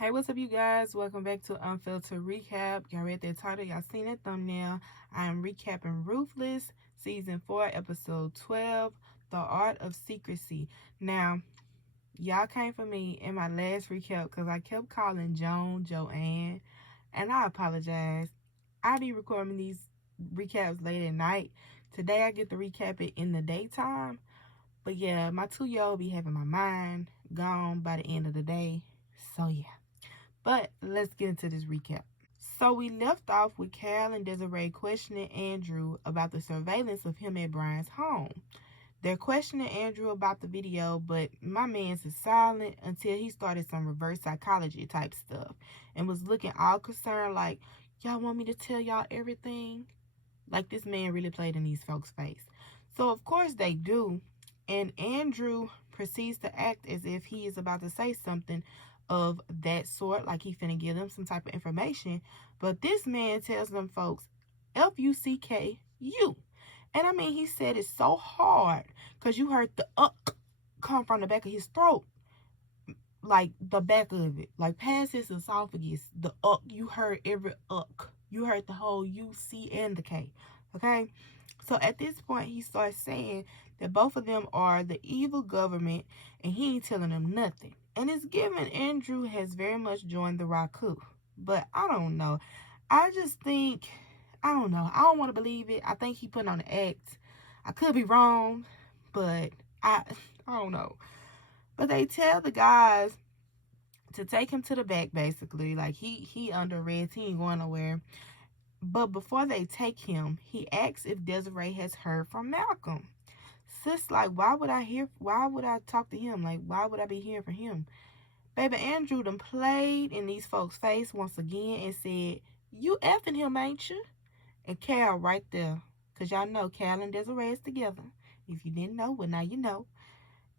Hey, what's up, you guys? Welcome back to Unfiltered Recap. Y'all read that title, y'all seen that thumbnail. I am recapping Ruthless, Season 4, Episode 12, The Art of Secrecy. Now, y'all came for me in my last recap because I kept calling Joanne, and I apologize. I be recording these recaps late at night. Today, I get to recap it in the daytime. But yeah, my 2-year-old be having my mind gone by the end of the day. So yeah. But let's get into this recap. So we left off with Cal and Desiree questioning Andrew about the surveillance of him at Brian's home. They're questioning Andrew about the video, but my man's is silent until he started some reverse psychology type stuff and was looking all concerned like, y'all want me to tell y'all everything? Like this man really played in these folks' face. So of course they do. And Andrew proceeds to act as if he is about to say something of that sort, like he finna give them some type of information. But this man tells them folks, Fucku. And I mean, he said it so hard because you heard the come from the back of his throat, like the back of it, like past his esophagus. The you heard every You heard the whole UC and the K. Okay? So at this point, he starts saying that both of them are the evil government and he ain't telling them nothing. And it's given Andrew has very much joined the Raku. But I don't know. I just think, I don't know. I don't want to believe it. I think he put on the act. I could be wrong, but I don't know. But they tell the guys to take him to the back, basically. Like he under arrest. He ain't going nowhere. But before they take him, he asks if Desiree has heard from Malcolm. Sis, like, why would I talk to him? Like, why would I be hearing from him? Baby Andrew done played in these folks' face once again and said, you effing him, ain't you? And Cal right there. Because y'all know Cal and Desiree is together. If you didn't know, well, now you know.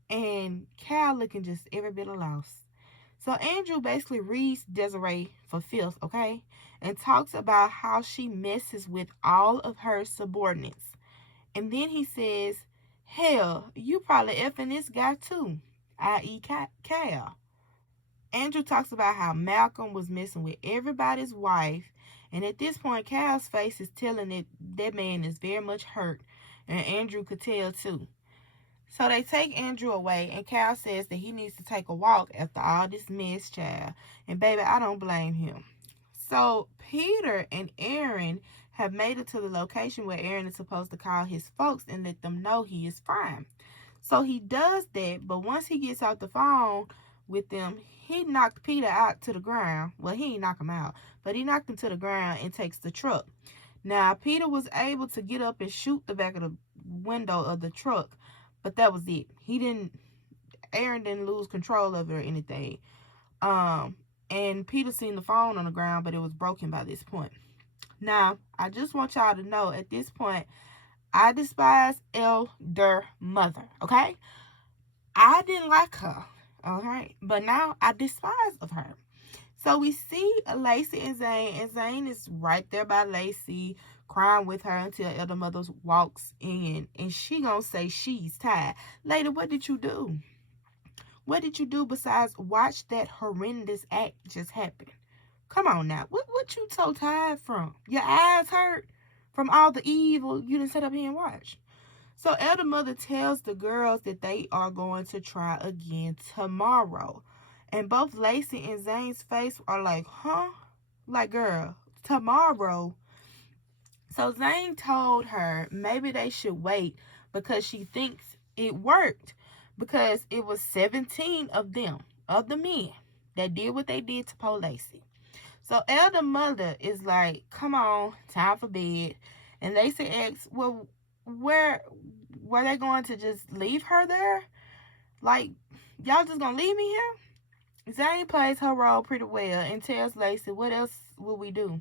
And Cal looking just every bit of lost. So Andrew basically reads Desiree for fifth, okay? And talks about how she messes with all of her subordinates. And then he says, hell, you probably effing this guy too, i.e. Cal. Andrew talks about how Malcolm was messing with everybody's wife. And at this point, Cal's face is telling it that man is very much hurt. And Andrew could tell too. So they take Andrew away, and Cal says that he needs to take a walk after all this mess, child. And baby, I don't blame him. So Peter and Aaron have made it to the location where Aaron is supposed to call his folks and let them know he is fine. So he does that, but once he gets off the phone with them, he knocked Peter out to the ground. Well, he ain't knock him out, but he knocked him to the ground and takes the truck. Now, Peter was able to get up and shoot the back of the window of the truck, but that was it. Aaron didn't lose control of it or anything. And Peter seen the phone on the ground, but it was broken by this point. Now, I just want y'all to know at this point, I despise elder mother, okay? I didn't like her, okay? But now I despise of her. So we see Lacey and Zane is right there by Lacey, crying with her until elder mother walks in, and she gonna say she's tired. Lady, what did you do? What did you do besides watch that horrendous act just happen? Come on now. What you so tired from? Your eyes hurt from all the evil you didn't sit up here and watch. So elder mother tells the girls that they are going to try again tomorrow. And both Lacey and Zane's face are like, huh? Like, girl, tomorrow. So Zane told her maybe they should wait because she thinks it worked. Because it was 17 of them, of the men, that did what they did to poor Lacey. So elder mother is like, come on, time for bed. And Lacey asks, well, where were they going to just leave her there? Like, y'all just gonna leave me here? Zane plays her role pretty well and tells Lacey, what else will we do?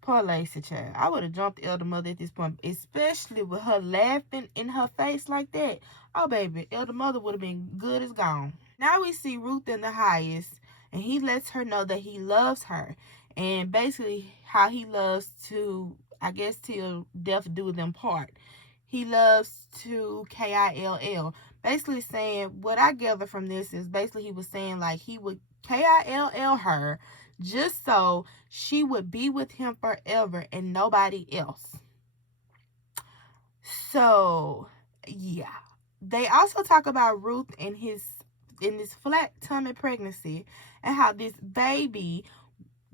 Poor Lacey, child. I would have jumped Elder Mother at this point, especially with her laughing in her face like that. Oh, baby, Elder Mother would have been good as gone. Now we see Ruth in the highest, and he lets her know that he loves her. And basically how he loves to, I guess, till death do them part. He loves to KILL. Basically saying, what I gather from this is basically he was saying like he would Kill her, just so she would be with him forever and nobody else. So, yeah. They also talk about Ruth and his in this flat tummy pregnancy and how this baby,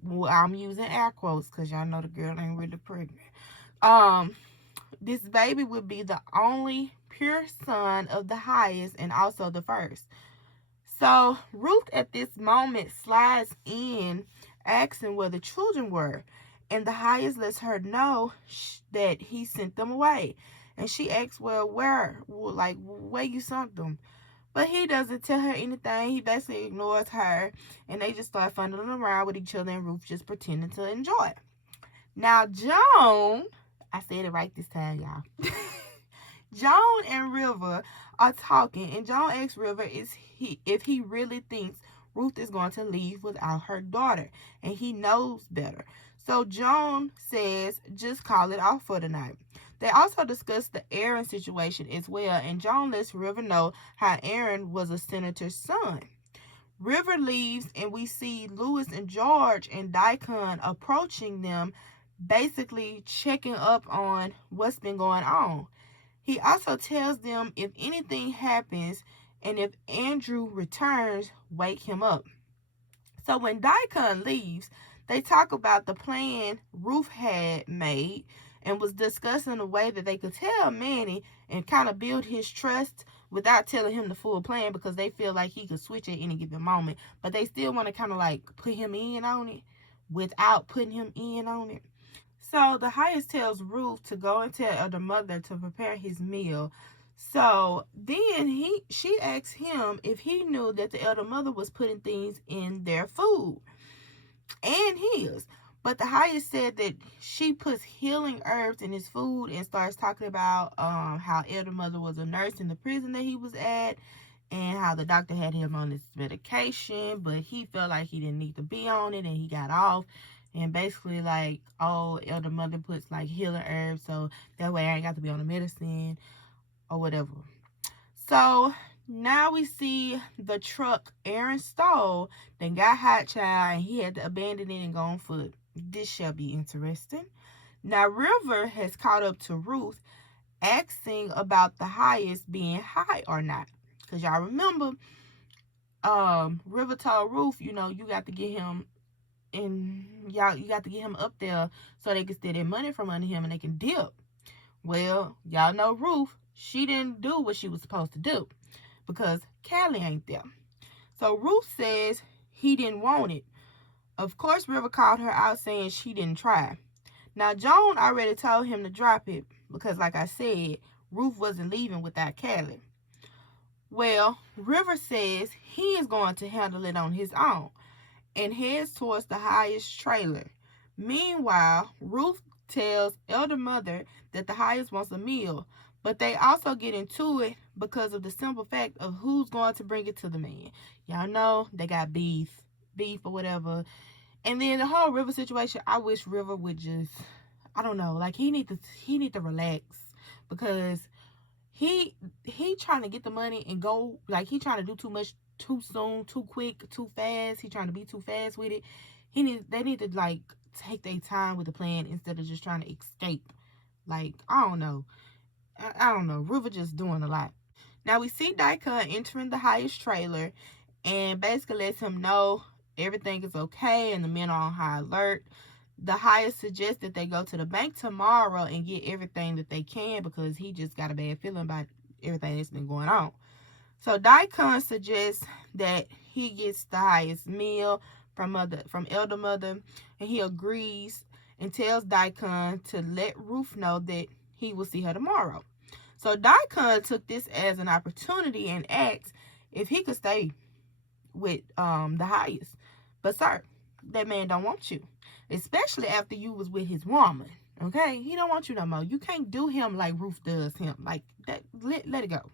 well, I'm using air quotes because y'all know the girl ain't really pregnant. Um, this baby would be the only pure son of the highest and also the first. So Ruth at this moment slides in, asking where the children were, and the highest lets her know that he sent them away. And she asks, well, where you sent them? But he doesn't tell her anything. He basically ignores her, and they just start fumbling around with each other, and Ruth just pretending to enjoy it. Now, Joan, I said it right this time, y'all. Joan and River are talking, and Joan asks River if he really thinks Ruth is going to leave without her daughter, and he knows better. So Joan says, just call it off for tonight. They also discuss the Aaron situation as well, and Joan lets River know how Aaron was a senator's son. River leaves, and we see Lewis and George and Daikon approaching them, basically checking up on what's been going on. He also tells them if anything happens and if Andrew returns, wake him up. So when Daikon leaves, they talk about the plan Ruth had made and was discussing a way that they could tell Manny and kind of build his trust without telling him the full plan, because they feel like he could switch at any given moment. But they still want to kind of like put him in on it without putting him in on it. So the highest tells Ruth to go and tell the mother to prepare his meal. So then she asks him if he knew that the elder mother was putting things in their food and his. But the highest said that she puts healing herbs in his food and starts talking about how elder mother was a nurse in the prison that he was at, and how the doctor had him on this medication, but he felt like he didn't need to be on it and he got off. And basically like, oh, elder mother puts like healing herbs so that way I ain't got to be on the medicine or whatever. So now we see the truck Aaron stole, then got hot child, and he had to abandon it and go on foot. This shall be interesting. Now River has caught up to Ruth, asking about the highest being high or not. Because y'all remember, River told Ruth, you got to get him you got to get him up there so they can steal their money from under him and they can dip. Well, y'all know Ruth, she didn't do what she was supposed to do because Callie ain't there. So Ruth says he didn't want it. Of course, River called her out saying she didn't try. Now, Joan already told him to drop it because, like I said, Ruth wasn't leaving without Callie. Well, River says he is going to handle it on his own and heads towards the highest trailer. Meanwhile, Ruth tells Elder Mother that the highest wants a meal, but they also get into it because of the simple fact of who's going to bring it to the man. Y'all know they got beef or whatever. And then the whole River situation, I wish River would just, I don't know, like he need to relax, because he trying to get the money and go, like he trying to do too much too soon, too quick, too fast. He trying to be too fast with it. They need to like take their time with the plan instead of just trying to escape. Like, I don't know. I don't know. River just doing a lot. Now we see Daikon entering the highest trailer and basically lets him know everything is okay and the men are on high alert. The highest suggests that they go to the bank tomorrow and get everything that they can, because he just got a bad feeling about everything that's been going on. So Daikon suggests that he gets the highest meal from Elder Mother, and he agrees and tells Daikon to let Ruth know that he will see her tomorrow. So Daikon took this as an opportunity and asked if he could stay with the highest. But sir, that man don't want you, especially after you was with his woman. Okay, he don't want you no more. You can't do him like Ruth does him. Like that. Let it go.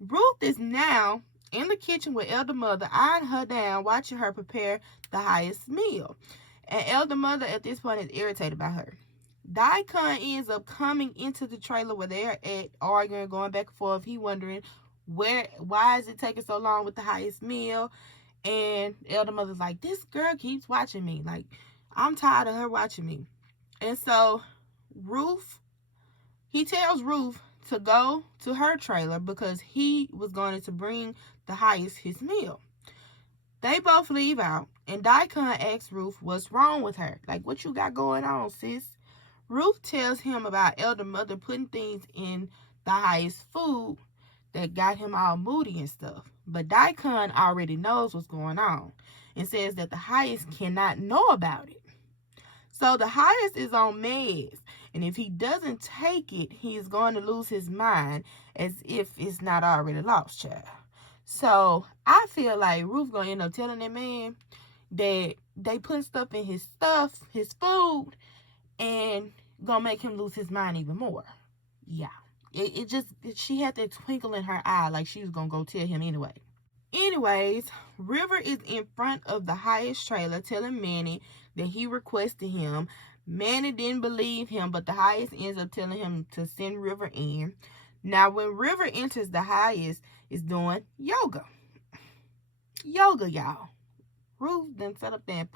Ruth is now in the kitchen with Elder Mother, eyeing her down, watching her prepare the highest meal. And Elder Mother at this point is irritated by her. Daikon ends up coming into the trailer where they're at, arguing, going back and forth. He wondering why is it taking so long with the highest meal. And the elder mother's like, this girl keeps watching me. Like, I'm tired of her watching me. And so he tells Ruth to go to her trailer because he was going to bring the highest his meal. They both leave out, and Daikon asks Ruth what's wrong with her. Like, what you got going on, sis? Ruth tells him about elder mother putting things in the highest food that got him all moody and stuff. But Daikon already knows what's going on and says that the highest cannot know about it. So the highest is on meds, and if he doesn't take it, he is going to lose his mind, as if it's not already lost, child. So I feel like Ruth gonna end up telling that man that they put stuff in his food, and gonna make him lose his mind even more. Yeah. She had that twinkle in her eye like she was gonna go tell him anyway. Anyways, River is in front of the highest trailer telling Manny that he requested him. Manny didn't believe him, but the highest ends up telling him to send River in. Now, when River enters, the highest is doing yoga. Yoga, y'all. Ruth then set up there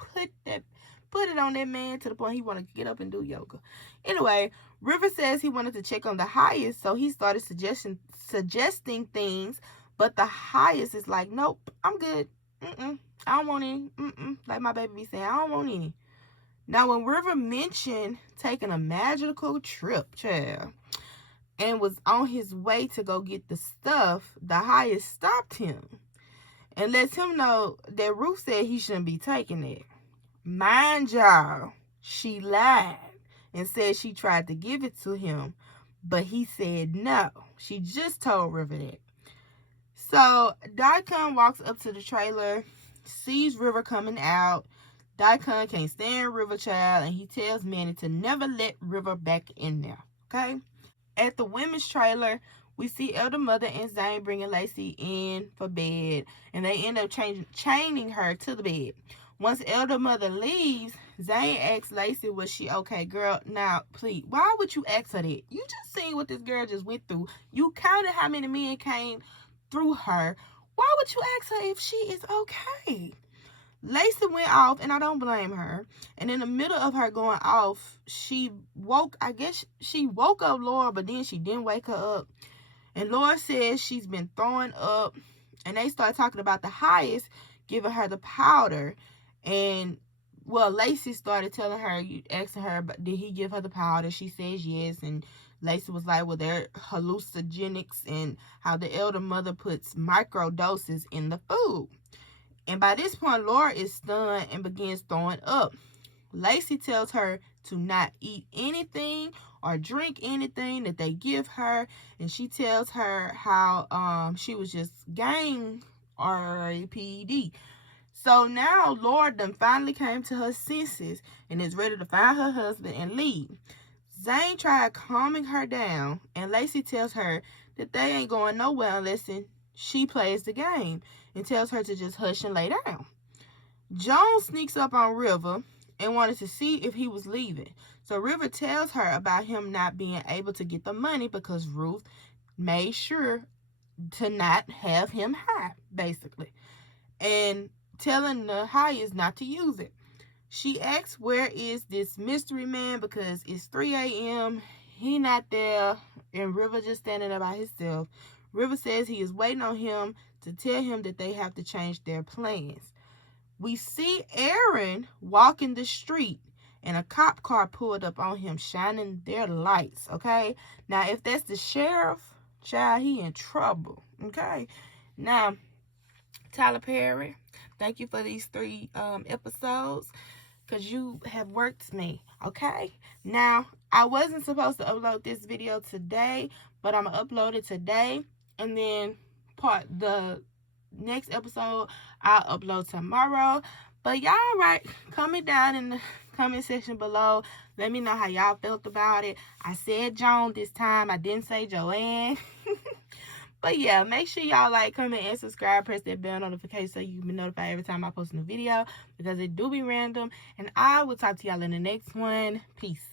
and put it on that man to the point he wanted to get up and do yoga. Anyway, River says he wanted to check on the highest, so he started suggesting things, but the highest is like, nope, I'm good. I don't want any. Like my baby be saying, I don't want any. Now, when River mentioned taking a magical trip, child, and was on his way to go get the stuff, the highest stopped him and lets him know that Ruth said he shouldn't be taking it. Mind y'all, she lied and said she tried to give it to him, but he said no. She just told River that. So Daikon walks up to the trailer, sees River coming out. Daikon can't stand River, child, and he tells Manny to never let River back in there. Okay? At the women's trailer, we see Elder Mother and Zane bringing Lacey in for bed, and they end up chaining her to the bed. Once Elder Mother leaves, Zane asks Lacey, was she okay? Girl, now, please, why would you ask her that? You just seen what this girl just went through. You counted how many men came through her. Why would you ask her if she is okay? Lacey went off, and I don't blame her. And in the middle of her going off, she woke up Laura, but then she didn't wake her up. And Laura says she's been throwing up. And they start talking about the highest, giving her the powder. And, well, Lacey started telling her, asking her, did he give her the powder? She says yes. And Lacey was like, well, they're hallucinogenics, and how the elder mother puts micro doses in the food. And by this point, Laura is stunned and begins throwing up. Lacey tells her to not eat anything or drink anything that they give her. And she tells her how she was just gang RAPD. So now Laura done finally came to her senses and is ready to find her husband and leave. Zane tried calming her down, and Lacey tells her that they ain't going nowhere unless she plays the game, and tells her to just hush and lay down. Joan sneaks up on River and wanted to see if he was leaving. So River tells her about him not being able to get the money because Ruth made sure to not have him high, basically, and telling the highest not to use it. She asks where is this mystery man because it's 3 a.m. He not there, and River just standing there by himself. River says he is waiting on him to tell him that they have to change their plans. We see Aaron walking the street, and a cop car pulled up on him, shining their lights, okay? Now, if that's the sheriff, child, he in trouble, okay? Now, Tyler Perry, thank you for these 3 episodes, because you have worked me, okay? Now, I wasn't supposed to upload this video today, but I'm going to upload it today, and then the next episode I'll upload tomorrow. But y'all, right, comment down in the comment section below. Let me know how y'all felt about it. I said Joan this time. I didn't say Joanne. But yeah, make sure y'all like, comment, and subscribe. Press that bell notification so you can be notified every time I post a new video, because it do be random. And I will talk to y'all in the next one. Peace.